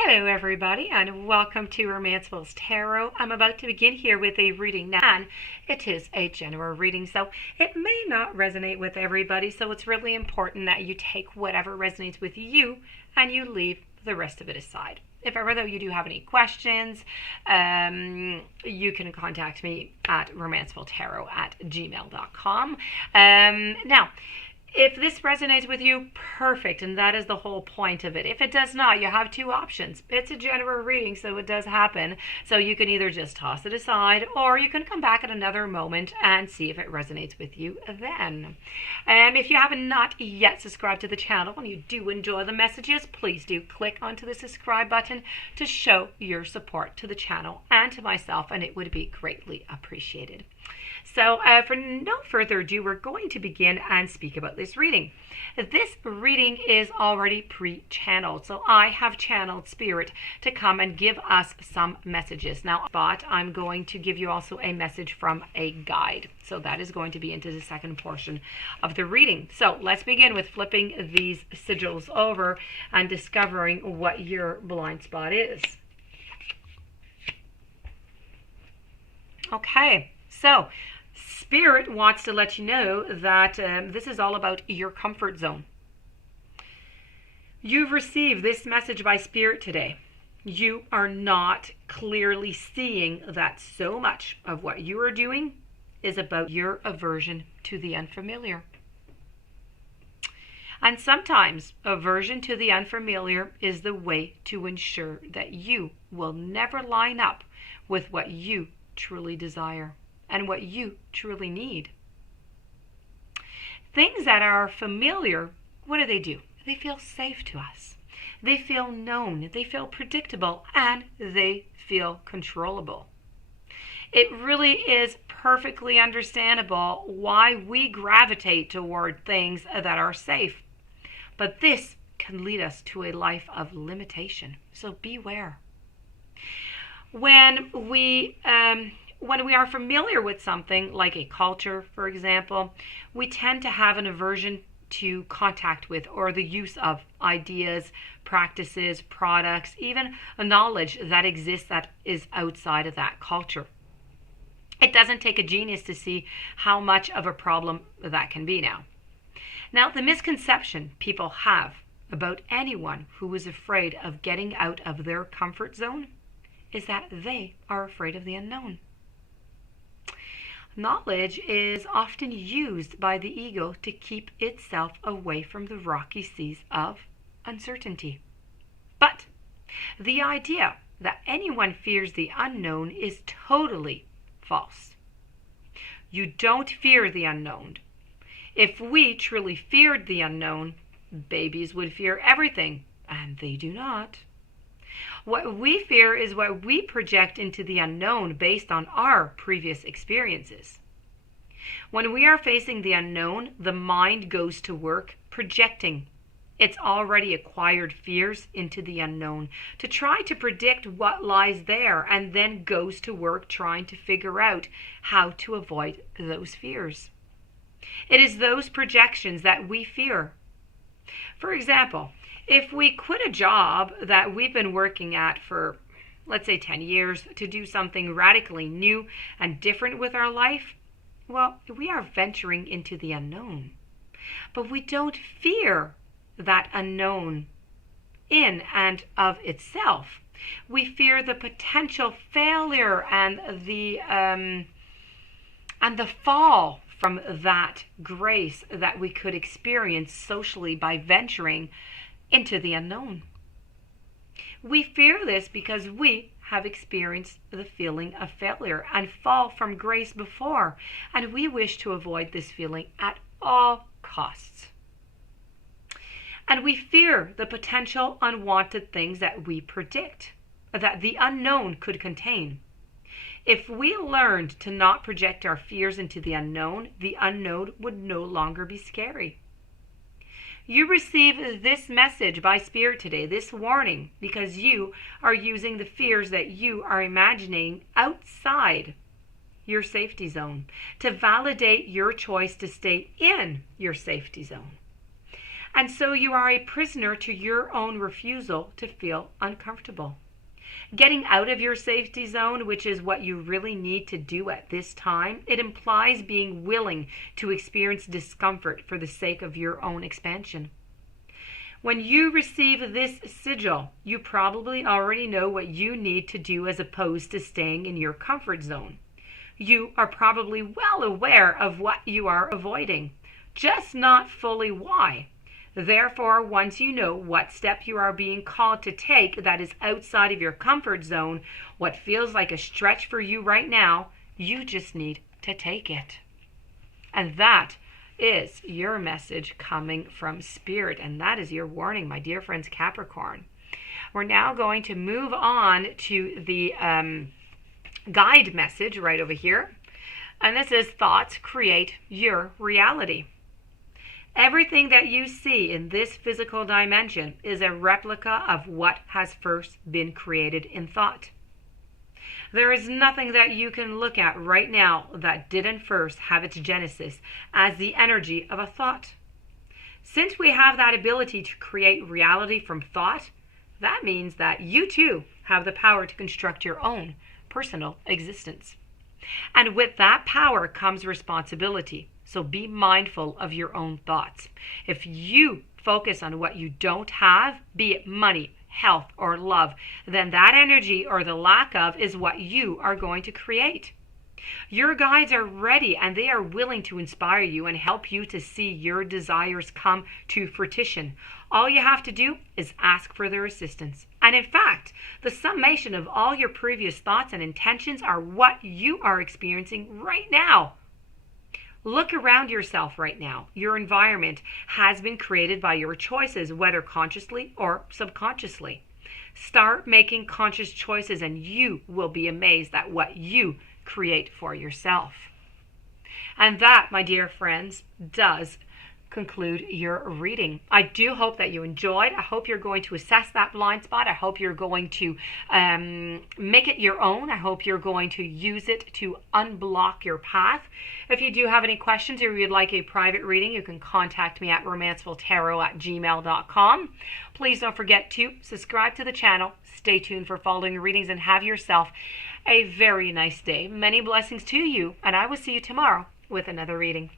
Hello everybody and welcome to Romanceful's Tarot. I'm about to begin here with a reading now, and it is a general reading, so it may not resonate with everybody, so it's really important that you take whatever resonates with you and you leave the rest of it aside. If ever though you do have any questions, you can contact me at romancefultarot@gmail.com. Now, if this resonates with you, perfect, and that is the whole point of it. If it does not, you have two options. It's a general reading, so it does happen. So you can either just toss it aside, or you can come back at another moment and see if it resonates with you then. If you have not yet subscribed to the channel and you do enjoy the messages, please do click onto the subscribe button to show your support to the channel and to myself, and it would be greatly appreciated. So for no further ado, we're going to begin and speak about this reading. This reading is already pre-channeled, so I have channeled Spirit to come and give us some messages. Now, I'm going to give you also a message from a guide. So that is going to be into the second portion of the reading. So let's begin with flipping these sigils over and discovering what your blind spot is. Okay, so Spirit wants to let you know that this is all about your comfort zone. You've received this message by Spirit today. You are not clearly seeing that so much of what you are doing is about your aversion to the unfamiliar. And sometimes aversion to the unfamiliar is the way to ensure that you will never line up with what you truly desire and what you truly need. Things that are familiar, what do? They feel safe to us. They feel known, they feel predictable, and they feel controllable. It really is perfectly understandable why we gravitate toward things that are safe. But this can lead us to a life of limitation, so beware. When we are familiar with something like a culture, for example, we tend to have an aversion to contact with or the use of ideas, practices, products, even a knowledge that exists that is outside of that culture. It doesn't take a genius to see how much of a problem that can be now. Now, the misconception people have about anyone who is afraid of getting out of their comfort zone is that they are afraid of the unknown. Knowledge is often used by the ego to keep itself away from the rocky seas of uncertainty. But the idea that anyone fears the unknown is totally false. You don't fear the unknown. If we truly feared the unknown, babies would fear everything, and they do not. What we fear is what we project into the unknown based on our previous experiences. When we are facing the unknown, the mind goes to work projecting its already acquired fears into the unknown to try to predict what lies there, and then goes to work trying to figure out how to avoid those fears. It is those projections that we fear. For example, if we quit a job that we've been working at for, let's say, 10 years to do something radically new and different with our life, well, we are venturing into the unknown. But we don't fear that unknown in and of itself. We fear the potential failure and the fall from that grace that we could experience socially by venturing into the unknown. We fear this because we have experienced the feeling of failure and fall from grace before, and we wish to avoid this feeling at all costs. And we fear the potential unwanted things that we predict, that the unknown could contain. If we learned to not project our fears into the unknown would no longer be scary. You receive this message by Spirit today, this warning, because you are using the fears that you are imagining outside your safety zone to validate your choice to stay in your safety zone. And so you are a prisoner to your own refusal to feel uncomfortable. Getting out of your safety zone, which is what you really need to do at this time, it implies being willing to experience discomfort for the sake of your own expansion. When you receive this sigil, you probably already know what you need to do as opposed to staying in your comfort zone. You are probably well aware of what you are avoiding, just not fully why. Therefore, once you know what step you are being called to take that is outside of your comfort zone, what feels like a stretch for you right now, you just need to take it. And that is your message coming from Spirit, and that is your warning, my dear friends Capricorn. We're now going to move on to the guide message right over here, and this is thoughts create your reality. Everything that you see in this physical dimension is a replica of what has first been created in thought. There is nothing that you can look at right now that didn't first have its genesis as the energy of a thought. Since we have that ability to create reality from thought, that means that you too have the power to construct your own personal existence. And with that power comes responsibility. So be mindful of your own thoughts. If you focus on what you don't have, be it money, health, or love, then that energy or the lack of is what you are going to create. Your guides are ready and they are willing to inspire you and help you to see your desires come to fruition. All you have to do is ask for their assistance. And in fact, the summation of all your previous thoughts and intentions are what you are experiencing right now. Look around yourself right now. Your environment has been created by your choices, whether consciously or subconsciously. Start making conscious choices and you will be amazed at what you create for yourself. And that, my dear friends, does conclude your reading. I do hope that you enjoyed. I hope you're going to assess that blind spot. I hope you're going to make it your own. I hope you're going to use it to unblock your path. If you do have any questions or you'd like a private reading, you can contact me at romancefultarot@gmail.com. Please don't forget to subscribe to the channel. Stay tuned for following readings and have yourself a very nice day. Many blessings to you, and I will see you tomorrow with another reading.